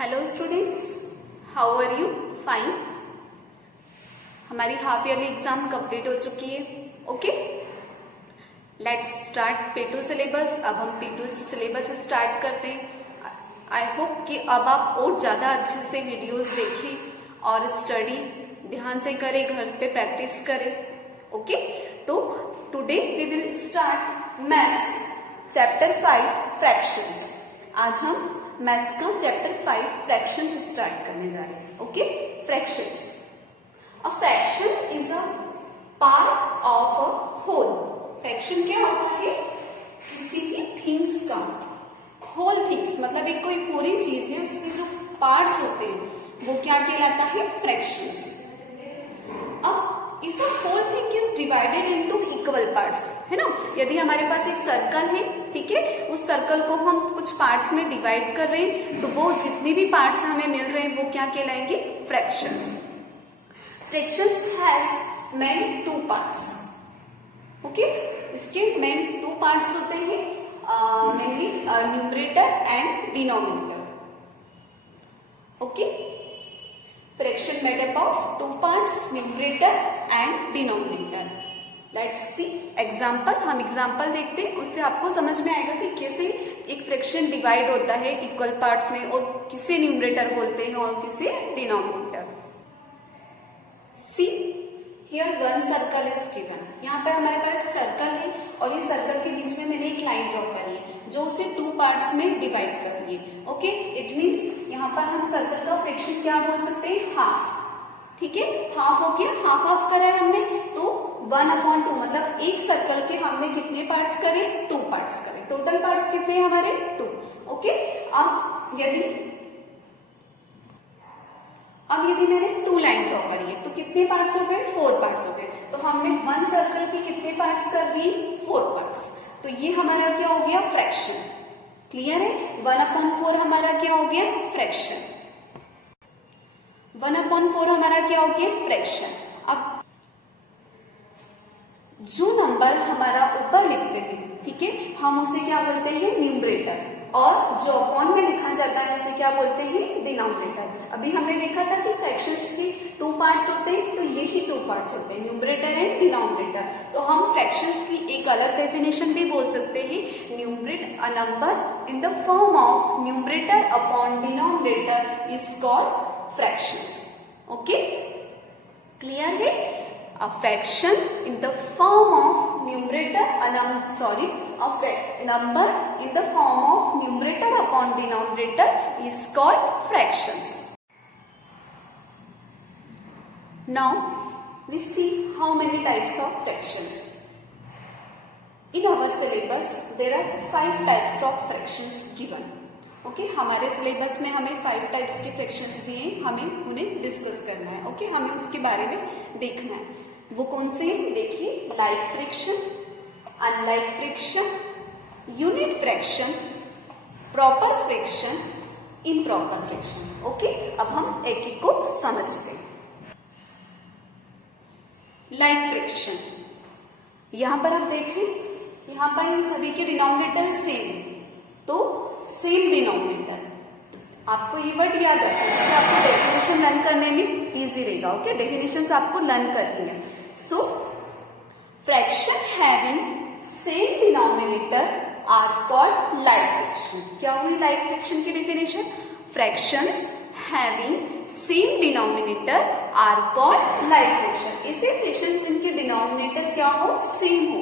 Hello students, how are you? Fine. हमारी half yearly exam complete हो चुकी है। Okay, let's start P2 syllabus. अब हम P2 सिलेबस स्टार्ट करते हैं। आई होप कि अब आप और ज़्यादा अच्छे से वीडियोस देखें और स्टडी ध्यान से करें, घर पे प्रैक्टिस करें। ओके, तो today we will start maths chapter 5 fractions. आज हम मैथ्स का चैप्टर 5 फ्रैक्शंस स्टार्ट करने जा रहे हैं। Okay, fractions. A fraction is a part of a whole. Fraction क्या होता है? किसी भी थिंग्स का होल थिंग्स, मतलब एक कोई पूरी चीज है, उसके जो पार्ट्स होते हैं वो क्या कहलाता है? Fractions. If a whole thing is divided into equal parts, है ना, यदि हमारे पास एक सर्कल है, ठीक है, उस सर्कल को हम कुछ पार्ट्स में डिवाइड कर रहे हैं, तो वो जितने भी पार्ट्स हमें मिल रहे हैं वो क्या कहलाएंगे? Fractions. Fractions has main two parts. Okay, इसके मेन टू पार्ट्स होते हैं, mainly numerator and denominator. Okay, fraction made up of two parts, numerator and denominator. Let's see example. हम एग्जाम्पल देखते हैं, उससे आपको समझ में आएगा कि कैसे एक फ्रैक्शन डिवाइड होता है इक्वल पार्ट्स में, और किसे न्यूमरेटर बोलते हैं और किसे denominator. See, here one circle is given. यहाँ पे हमारे पास एक सर्कल है और इस सर्कल के बीच में मैंने एक लाइन ड्रॉ करी है जो उसे टू पार्ट्स में डिवाइड कर रही है। ओके, इट मीन्स यहाँ पर हम सर्कल का फ्रैक्शन क्या बोल सकते हैं? हाफ। ठीक है, हाफ हो गया। हाफ ऑफ करा है हमने, तो 1/2, मतलब एक सर्कल के हमने कितने पार्ट्स करे? 2 पार्ट्स करे। टोटल पार्ट्स कितने हैं हमारे? 2। ओके, अब यदि मैंने 2 लाइन ड्रॉ करी है तो कितने पार्ट्स हो गए? 4 पार्ट्स हो गए। तो हमने 1 सर्कल के कितने पार्ट्स कर दिए? 4 पार्ट्स। तो ये हमारा क्या हो गया? फ्रैक्शन। क्लियर है? 1/4 हमारा क्या हो गया? फ्रैक्शन। 1/4 हमारा क्या हो गया? फ्रैक्शन। अब जो नंबर हमारा ऊपर लिखते हैं, ठीक है, हम उसे क्या बोलते हैं? न्यूमरेटर। और जो अपॉन में लिखा जाता है उसे क्या बोलते हैं? डिनोमिनेटर। अभी हमने देखा था कि फ्रैक्शंस के 2 पार्ट्स होते हैं, तो यही 2 पार्ट्स होते हैं, न्यूमरेटर एंड डिनोमिनेटर। तो हम फ्रैक्शंस की एक अलग डेफिनेशन भी बोल सकते हैं, numerator a number in the form of numerator upon denominator is called fractions. Okay, clear है? A fraction in the form of numerator, a number in the form of numerator upon denominator is called fractions. Now we see how many types of fractions. In our syllabus there are 5 types of fractions given. Okay, हमारे syllabus में हमें 5 types के fractions दिए, हमें उन्हें discuss करना है। Okay, हमें उसके बारे में देखना है। वो कौन से? देखिए, like fraction, unlike fraction, unit fraction, proper fraction, improper fraction. Okay, अब हम एक एक को समझते हैं। लाइक फ्रैक्शन, यहां पर आप देखें, यहां पर इन सभी के डिनोमिनेटर सेम, तो सेम डिनोमिनेटर। आपको ये वर्ड याद रखना है, इससे आपको डेफिनेशन लर्न करने में इजी रहेगा। ओके, डेफिनेशन आपको लर्न करनी है। So fraction having same denominator are called like fraction. क्या हुई लाइक फ्रैक्शन की definition? Fractions having same denominator are called like fraction. ऐसे फ्रैक्शंस जिनके डिनोमिनेटर क्या हो? सेम हो,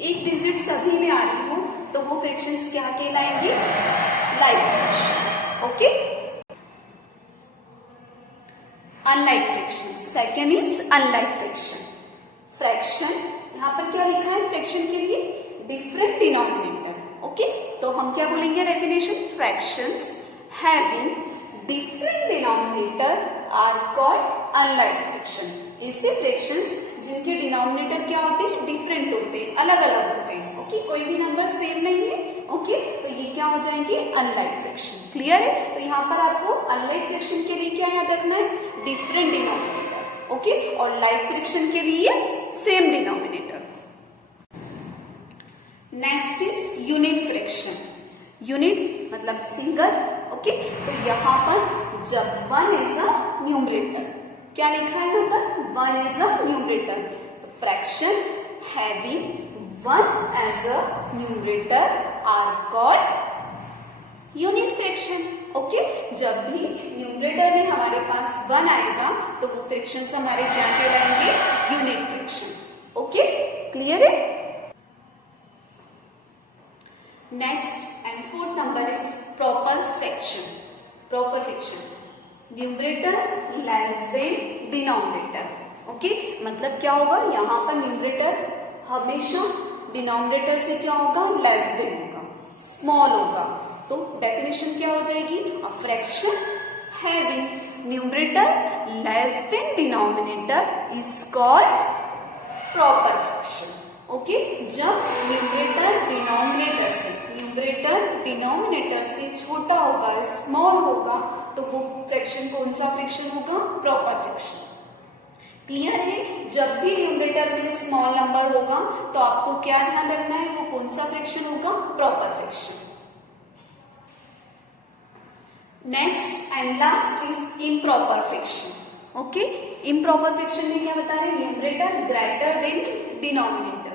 एक डिजिट सभी में आ रही हो, तो वो फ्रैक्शंस क्या कहलाएंगे? Like fraction. Okay, unlike fraction, second is unlike fraction. Fraction, यहां पर क्या लिखा है फ्रैक्शन के लिए? Different denominator. ओके, तो हम क्या बोलेंगे definition? Fractions having different denominator are called unlike fraction. ऐसे फ्रैक्शंस जिनके डिनोमिनेटर क्या होते हैं? डिफरेंट होते हैं, अलग अलग होते हैं। ओके, कोई भी नंबर सेम नहीं है। ओके, तो ये क्या हो जाएंगे? Unlike fraction. क्लियर है? तो यहाँ पर आपको अनलाइक फ्रैक्शन के लिए क्या याद रखना है? Different denominator. ओके, और लाइक फ्रैक्शन के लिए same denominator. Next is unit fraction. Unit मतलब सिंगल, ओके, तो यहाँ पर जब 1 इज अ न्यूमरेटर, क्या लिखा है यहाँ पर? 1 इज अ न्यूमरेटर, तो fraction having 1 as a numerator are called unit fraction. Okay, जब भी न्यूमरेटर में हमारे पास 1 आएगा तो वो फ्रैक्शंस हमारे क्या कहलाएंगे? Unit fraction. ओके, क्लियर है? Next and fourth number is proper fraction. Proper fraction, numerator less than denominator. Okay, मतलब क्या होगा? यहाँ पर न्यूमरेटर हमेशा डिनोमिनेटर से क्या होगा? लेस देन होगा, स्मॉल होगा। तो डेफिनेशन क्या हो जाएगी? A fraction having numerator less than denominator is called proper fraction. Okay, जब न्यूमरेटर डिनोमिनेटर से छोटा होगा, स्मॉल होगा, तो वो फ्रैक्शन कौन सा फ्रैक्शन होगा? Proper fraction. क्लियर है? जब भी न्यूमरेटर में स्मॉल नंबर होगा तो आपको क्या ध्यान रखना है? वो कौन सा फ्रैक्शन होगा? Proper fraction. Next and last is improper fraction. Okay, improper fraction में क्या बता रहे हैं? Numerator greater than denominator.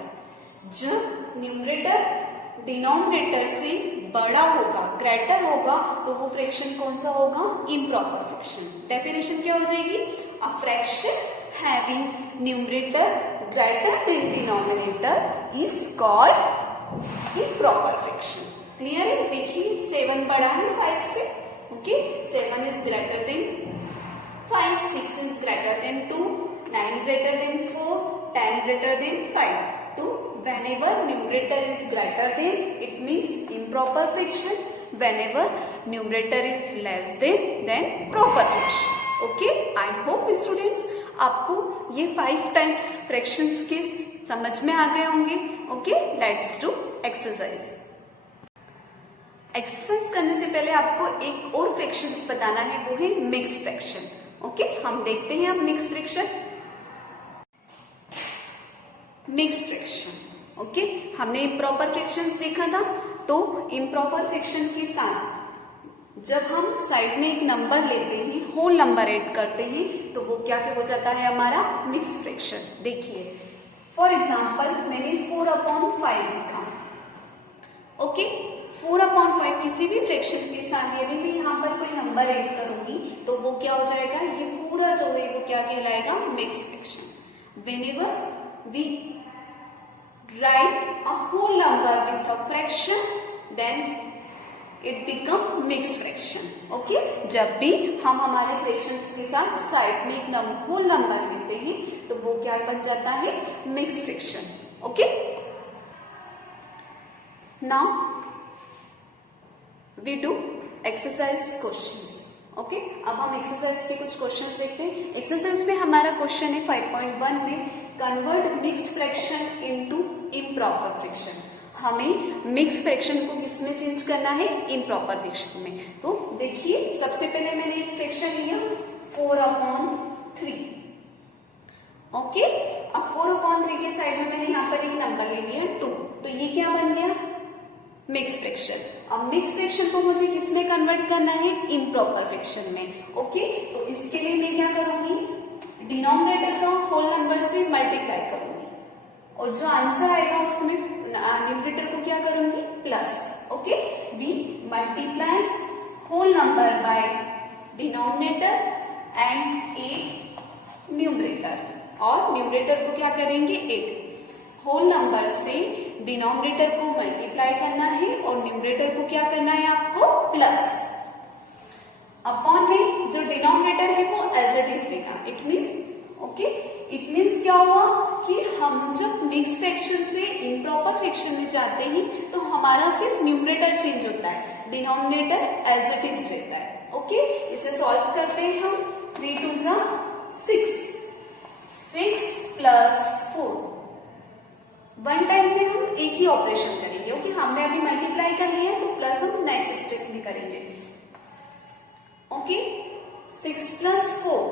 जब न्यूमरेटर डिनोमिनेटर से बड़ा होगा, ग्रेटर होगा, तो वो फ्रैक्शन कौन सा होगा? Improper fraction. डेफिनेशन क्या हो जाएगी? A fraction having numerator greater than denominator is called improper fraction. Clear है? देखिए 7 बड़ा है 5 से। Okay, 7 is greater than 5, 6 is greater than 2, 9 greater than 4, 10 greater than 5. So whenever numerator is greater than, it means improper fraction. Whenever numerator is less than proper fraction. Okay, I hope students आपको ये 5 types fractions के समझ में आ गए होंगे। Okay, let's do exercise. Exercise करने से पहले आपको एक और फ्रैक्शंस बताना है, वो है मिक्स फ्रैक्शन। ओके, हम देखते हैं अब mix fraction. Mix fraction, okay, हमने इम्प्रॉपर फ्रैक्शन देखा था। तो इम्प्रॉपर फ्रैक्शन के साथ जब हम साइड में एक नंबर लेते हैं, होल नंबर ऐड करते हैं, तो वो क्या हो जाता है? हमारा मिक्स फ्रैक्शन। देखिए फॉर एग्जाम्पल मैंने 4/5 लिखा। ओके, 4/5 किसी भी फ्रैक्शन के साथ यदि मैं यहाँ पर कोई नंबर ऐड करूंगी तो वो क्या हो जाएगा? ये पूरा जो है वो क्या कहलाएगा? Mix fraction. Whenever we write a whole number with a fraction then it become mix fraction. Okay, जब भी हम हमारे फ्रैक्शंस के साथ साइड में एक होल नंबर लेते हैं तो वो क्या बन जाता है? Mix fraction. Okay, now we do exercise questions. Okay, अब हम एक्सरसाइज के कुछ क्वेश्चंस देखते हैं। एक्सरसाइज में हमारा क्वेश्चन है 5.1 में, convert mix fraction into improper fraction. हमें मिक्स फ्रैक्शन को किसमें चेंज करना है? इम्प्रॉपर फ्रैक्शन में। तो देखिए सबसे पहले मैंने एक फ्रैक्शन लिया 4/3। ओके, अब 4/3 के साइड में मैंने यहाँ पर एक नंबर ले लिया 2, तो ये क्या बन गया? Mix fraction. अब मिक्स फ्रैक्शन को मुझे किसमें कन्वर्ट करना है? इम्प्रॉपर फ्रैक्शन में। ओके, तो इसके लिए मैं क्या करूंगी? डिनोमिनेटर का होल नंबर से मल्टीप्लाई करूंगी और जो आंसर आएगा उसमें न्यूमरेटर को क्या करूंगी? Plus. Okay, we multiply whole number by denominator and 8 numerator, और न्यूमरेटर को क्या करेंगे? 8। होल नंबर से डिनोमिनेटर को मल्टीप्लाई करना है और न्यूमरेटर को क्या करना है आपको? प्लस। अपॉन में जो डिनोमिनेटर है वो एज इट इज लेगा। It means okay, it means क्या हुआ कि हम जब मिक्स फ्रैक्शन से इम्प्रॉपर फ्रैक्शन में जाते हैं तो हमारा सिर्फ न्यूमरेटर चेंज होता है, डिनोमिनेटर एज इट इज रहता है। ओके, इसे सॉल्व करते हैं हम। 3 2 6, 6 + 4। वन टाइम में हम एक ही ऑपरेशन करेंगे। ओके, हमने अभी मल्टीप्लाई कर लिया है तो प्लस हम नेक्स्ट स्टेप में करेंगे। ओके, 6 + 4,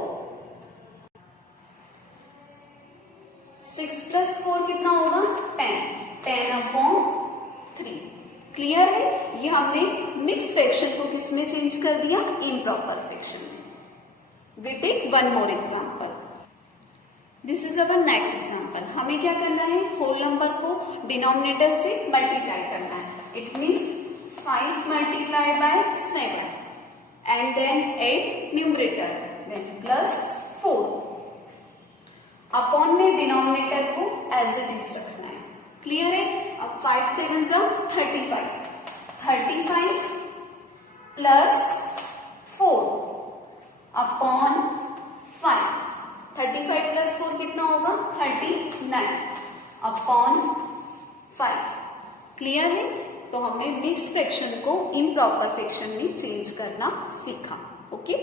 6 + 4 कितना होगा? 10, 10/3। क्लियर है? ये हमने मिक्स फ्रैक्शन को किस में चेंज कर दिया? इम्प्रॉपर फ्रैक्शन में. We take one more example. This is our next example. हमें क्या करना है? होल नंबर को डिनोमिनेटर से मल्टीप्लाई करना है. It means 5 multiply by 7 and then add numerator, then plus 4. Upon में डिनोमिनेटर को एज इट इज रखना है. क्लियर है? अब 5 7 जा 35. 35 प्लस 4 अपॉन 5. 35 प्लस 4 कितना होगा? 39 अपॉन 5. क्लियर है? तो हमने मिक्स फ्रैक्शन को इम्प्रॉपर फ्रैक्शन में चेंज करना सीखा. ओके.